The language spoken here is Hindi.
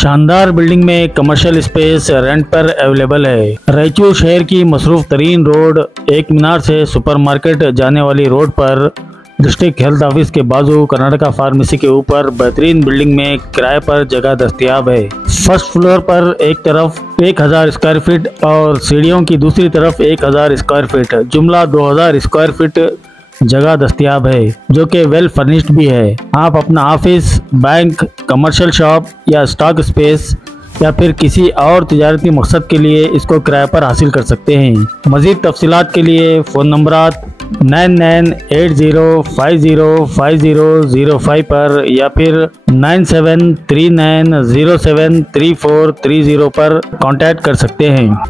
शानदार बिल्डिंग में कमर्शियल स्पेस रेंट पर अवेलेबल है। रायचूर शहर की मसरूफ तरीन रोड एक मीनार से सुपरमार्केट जाने वाली रोड पर डिस्ट्रिक्ट हेल्थ ऑफिस के बाजू कर्नाटका फार्मेसी के ऊपर बेहतरीन बिल्डिंग में किराए पर जगह दस्तयाब है। फर्स्ट फ्लोर पर एक तरफ 1000 स्क्वायर फीट और सीढ़ियों की दूसरी तरफ 1000 स्क्वायर फीट, जुमला 2000 स्क्वायर फीट जगह दस्तयाब है, जो कि वेल फर्निश्ड भी है। आप अपना ऑफिस, बैंक, कमर्शियल शॉप या स्टॉक स्पेस या फिर किसी और तिजारती मकसद के लिए इसको किराए पर हासिल कर सकते हैं। मज़ीद तफसीलात के लिए फ़ोन नंबरात 9980505005 पर या फिर 9739073430 पर कांटेक्ट कर सकते हैं।